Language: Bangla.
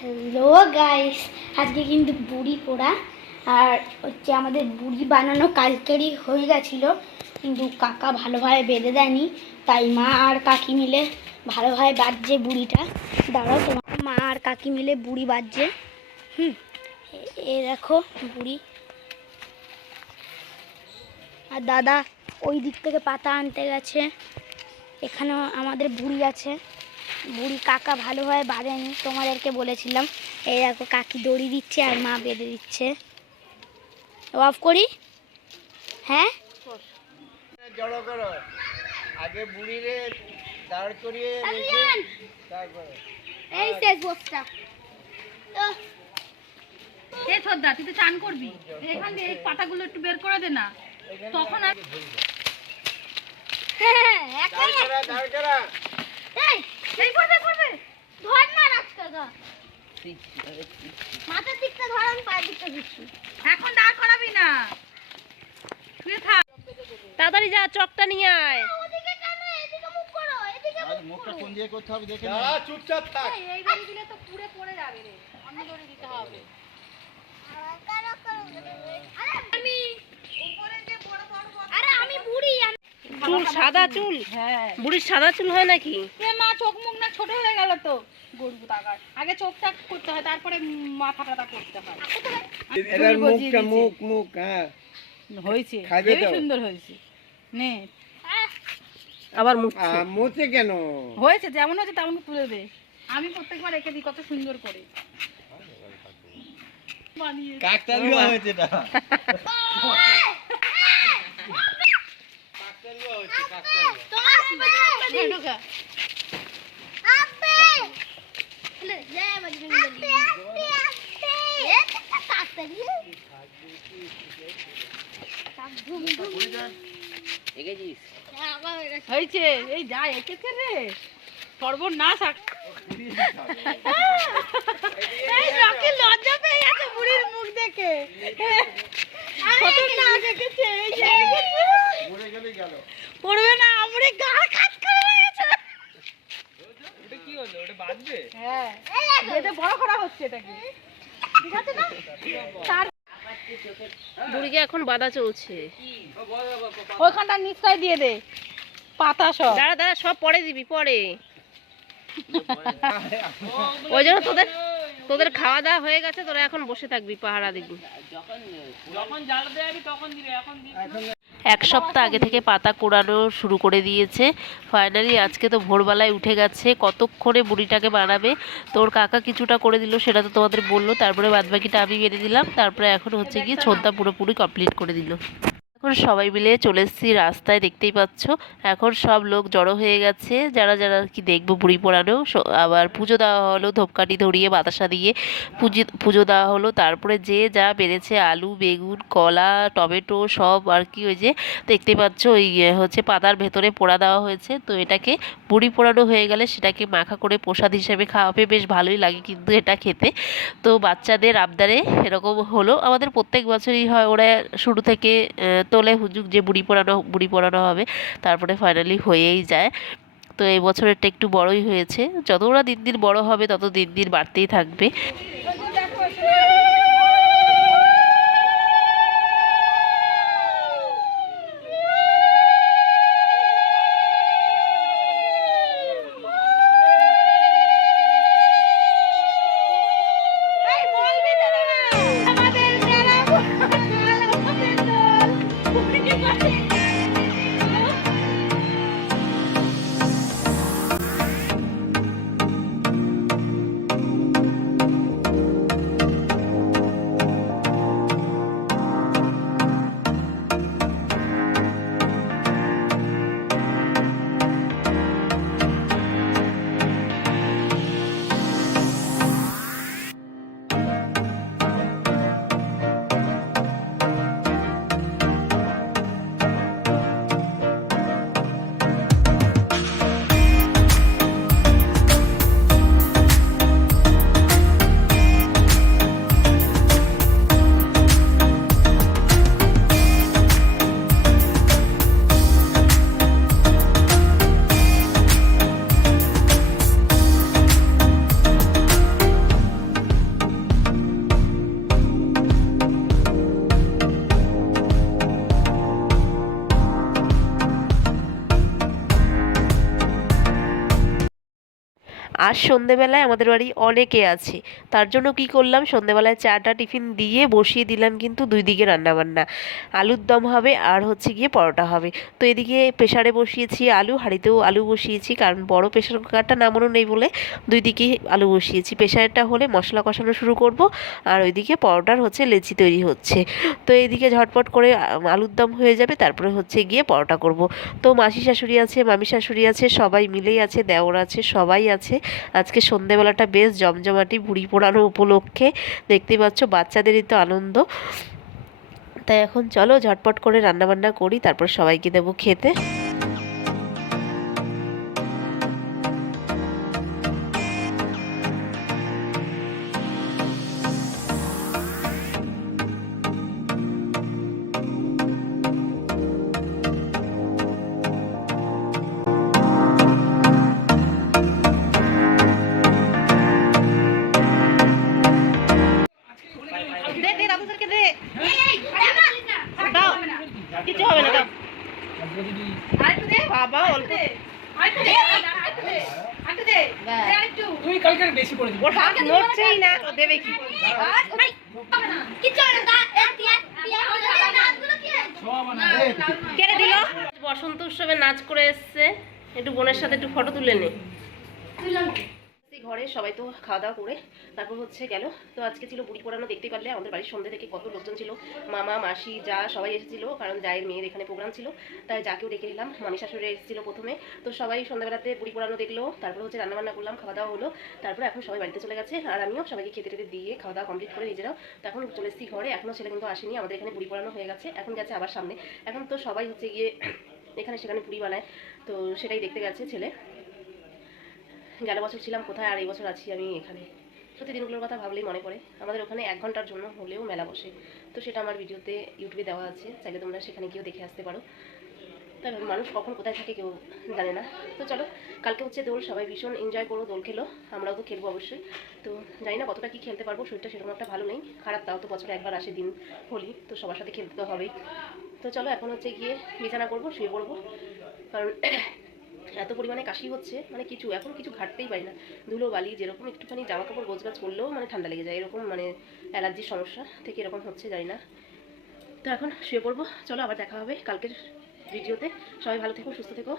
হ্যালো গাইস আজকে কিন্তু বুড়ি পোড়া। আর হচ্ছে আমাদের বুড়ি বানানো কালকেরই হয়ে গেছিল। কিন্তু কাকা ভালোভাবে বেঁধে দেয়নি। তাই মা আর কাকি মিলে ভালোভাবে বাজছে বুড়িটা। দাঁড়াও, তোমার মা আর কাকি মিলে বুড়ি বাজছে। হুম, এ- দেখো বুড়ি। আর দাদা ওই দিক থেকে পাতা আনতে গেছে। এখানেও আমাদের বুড়ি আছে। বুড়ি কাকা ভালোভাবে বাঁধেনি তোমাদেরকে বলেছিলাম। এই দেখো কাকি দড়ি দিচ্ছে আর মা বেঁধে দিচ্ছে। অফ করি? হ্যাঁ? জড়ো করো। আগে বুড়িরে দাঁড় করিয়ে তারপরে। এই শেষ বক্সটা। এ ছোদ্দা তুই তো চান করবি। এখান দিয়ে এই পাতাগুলো একটু বের করে দে না। তখন আর হ্যাঁ, দাঁড় দাঁড় করা। এই! করবে করবে ধর না রাস্তা মাথার দিকটা ধর আমি পায়ের দিকটা দিচ্ছি এখন দাঁড় করাবি না। শুয়ে থাক। তাড়াতাড়ি যা চকটা নিয়ে আয়। ওদিকে কেন? এদিকে মুখ করো এদিকে মুখটা কোন দিয়ে করতে হবে দেখে না চুপচাপ থাক। এই বাড়ি দিলে তো পুড়ে পড়ে যাবে রে। অন্য দড়ি দিতে হবে। আমি আরে আমি বুড়ি আমি চুল সাদা চুল? হ্যাঁ। বুড়ির সাদা চুল হয় নাকি? এ মা চোখ মুখ না ছোট হয়ে গেল তো। গরু টাকার আগে চোখটা করতে হয় তারপরে মাথা টাথা করতে হয়। এটার মুখটা মুখ মুখ হ্যাঁ। হয়েছে খাবে? সুন্দর হয়েছে। নে। আহ, আবার আহ, মুছে কেন? হয়েছে যেমন হয়েছে তেমন তুলে দে। আমি প্রত্যেকবার রেখে দিই কত সুন্দর করে। বানিয়ে। কাকতারুয়া হয়েছে এটা। আবার হয়ে গেছে। হয়েছে? এই যা এঁকেছে রে? সর্বনাশ এই রকি লজ্জা পেয়ে গেছে বুড়ির মুখ দেখে। খতরনাক এঁকেছে এই যে মরে গেল। পড়বে না আমরে গা কাজ করে গেছে হ্যাঁ। এটা বড় করা হচ্ছে এটাকে ঠিক আছে না? তার বুড়িকে এখন বাধা চলছে। ওইখানটা নিশ্চয় দিয়ে দে। পাতা সব। দাঁড়া দাঁড়া সব পরে দিবি পরে। ওই জন্য তোদের তোদের খাওয়া দাওয়া হয়ে গেছে তোরা এখন বসে থাকবি পাহারা দিবি। এক সপ্তাহ আগে থেকে পাতা কোড়ানো শুরু করে দিয়েছে। ফাইনালি আজকে তো ভোরবেলায় উঠে গেছে। কতক্ষণে বুড়িটাকে বানাবে? তোর কাকা কিছুটা করে দিল, সেটা তো তোমাদের বলল। তারপরে বাদবাকিটা আমি বেড়ে দিলাম। তারপরে এখন হচ্ছে গিয়ে ছোদ্দা পুরোপুরি কমপ্লিট করে দিল। এখন সবাই মিলে চলে এসেছি রাস্তায়, দেখতেই পাচ্ছ। এখন সব লোক জড়ো হয়ে গেছে। যারা যারা আর কি দেখব বুড়ি পোড়ানো আবার পুজো দেওয়া হলো, ধূপকাঠি ধরিয়ে, বাতাসা দিয়ে পুজো পুজো দেওয়া হলো। তারপরে যে যা বেড়েছে, আলু, বেগুন, কলা, টমেটো, সব আর কি ওই যে দেখতে পাচ্ছ, ওই হচ্ছে পাতার ভেতরে পোড়া দেওয়া হয়েছে। তো এটাকে বুড়ি পোড়ানো হয়ে গেলে সেটাকে মাখা করে প্রসাদ হিসেবে খাওয়াবে বেশ ভালোই লাগে কিন্তু এটা খেতে। তো বাচ্চাদের আবদারে এরকম হলো। আমাদের প্রত্যেক বছরই হয়, ওরা শুরু থেকে তোলে, হুজুক যে বুড়ি পড়ানো বুড়ি পড়ানো হবে, তারপরে ফাইনালি হয়েই যায়। তো এই বছরেরটা একটু বড়ই হয়েছে। যত ওরা দিন দিন বড় হবে, তত দিন দিন বাড়তেই থাকবে। আজ সন্ধেবেলায় আমাদের বাড়ি অনেকে আছে। তার জন্য কি করলাম? সন্ধেবেলায় চাটা টিফিন দিয়ে বসিয়ে দিলাম কিন্তু দুই দিকে রান্নাবান্না। আলুর দম হবে আর হচ্ছে গিয়ে পরোটা হবে। তো এদিকে প্রেশারে বসিয়েছি আলু, হাঁড়িতেও আলু বসিয়েছি কারণ বড় প্রেশার কুকারটা নামানো নেই বলে দুই দিকে আলু বসিয়েছি। প্রেশারটা হলে মশলা কষানো শুরু করব আর ওইদিকে পরোটার হচ্ছে লেচি তৈরি হচ্ছে। তো এইদিকে ঝটপট করে আলুর দম হয়ে যাবে, তারপরে হচ্ছে গিয়ে পরোটা করব। তো মাসি শাশুড়ি আছে, মামি শাশুড়ি আছে, সবাই মিলেই আছে, দেওর আছে, সবাই আছে। আজকে সন্ধেবেলাটা বেশ জমজমাটি, বুড়ি পোড়ানো উপলক্ষে। দেখতে পাচ্ছ বাচ্চাদেরই তো আনন্দ। তাই এখন চলো ঝটপট করে রান্নাবান্না করি, তারপর সবাইকে দেবো খেতে। ওর হাত নড়ছেই না ও দেবে কি কেড়ে দিল বসন্ত উৎসবে নাচ করে এসছে একটু বোনের সাথে একটু ফটো তুলে নে ঘরে সবাই তো খাওয়া দাওয়া করে, তারপর হচ্ছে গেল। তো আজকে ছিল বুড়ি পোড়ানো দেখতেই পারলে আমাদের বাড়ির সন্ধ্যে থেকে কত লোকজন ছিল। মামা, মাসি, যা সবাই এসেছিল, কারণ জায়ের মেয়ের এখানে প্রোগ্রাম ছিল, তাই যাকেও ডেকে নিলাম। মামি শাশুড়ি এসেছিল প্রথমে। তো সবাই সন্ধ্যাবেলাতে বুড়ি পোড়ানো দেখল, তারপর হচ্ছে রান্নাবান্না করলাম, খাওয়া দাওয়া হলো। তারপরে এখন সবাই বাড়িতে চলে গেছে। আর আমিও সবাইকে খেতে টেতে দিয়ে খাওয়া দাওয়া কমপ্লিট করে নিজেরাও। তখন চলে এসেছি ঘরে। এখনও ছেলে কিন্তু আসেনি, আমাদের এখানে বুড়ি পোড়ানো হয়ে গেছে। এখন গেছে আবার সামনে। এখন তো সবাই হচ্ছে গিয়ে এখানে সেখানে পুরি বানায়। তো সেটাই দেখতে গেছে ছেলে। গেল বছর ছিলাম কোথায়, আর এই বছর আছি আমি এখানে। সত্যি দিনগুলোর কথা ভাবলেই মনে পড়ে। আমাদের ওখানে এক ঘণ্টার জন্য হলেও মেলা বসে। তো সেটা আমার ভিডিওতে ইউটিউবে দেওয়া আছে। চাইলে তোমরা সেখানে গিয়েও দেখে আসতে পারো। তাই মানুষ কখন কোথায় থাকে কেউ জানে না। তো চলো, কালকে হচ্ছে দোল, সবাই ভীষণ এনজয় করো, দোল খেলো। আমরাও তো খেলব অবশ্যই। তো জানি না কতটা কি খেলতে পারব, শরীরটা সেরকম একটা ভালো নেই। খারাপ তাও তো বছরে একবার আসে দিন হোলি, তো সবার সাথে খেলতে তো হবেই। তো চলো, এখন হচ্ছে গিয়ে বিছানা করব, শুয়ে পড়ব। কারণ এত পরিমাণে কাশি হচ্ছে মানে কিছু, এখন কিছু ঘাটতেই পারি না। ধুলো, বালি যেরকম একটুখানি জামা কাপড় গোছগাছ করলেও মানে ঠান্ডা লেগে যায়, এরকম মানে অ্যালার্জির সমস্যা থেকে এরকম হচ্ছে, জানি না। তো এখন শুয়ে পড়ব, চলো আবার দেখা হবে কালকের ভিডিওতে। সবাই ভালো থেকো, সুস্থ থেকো।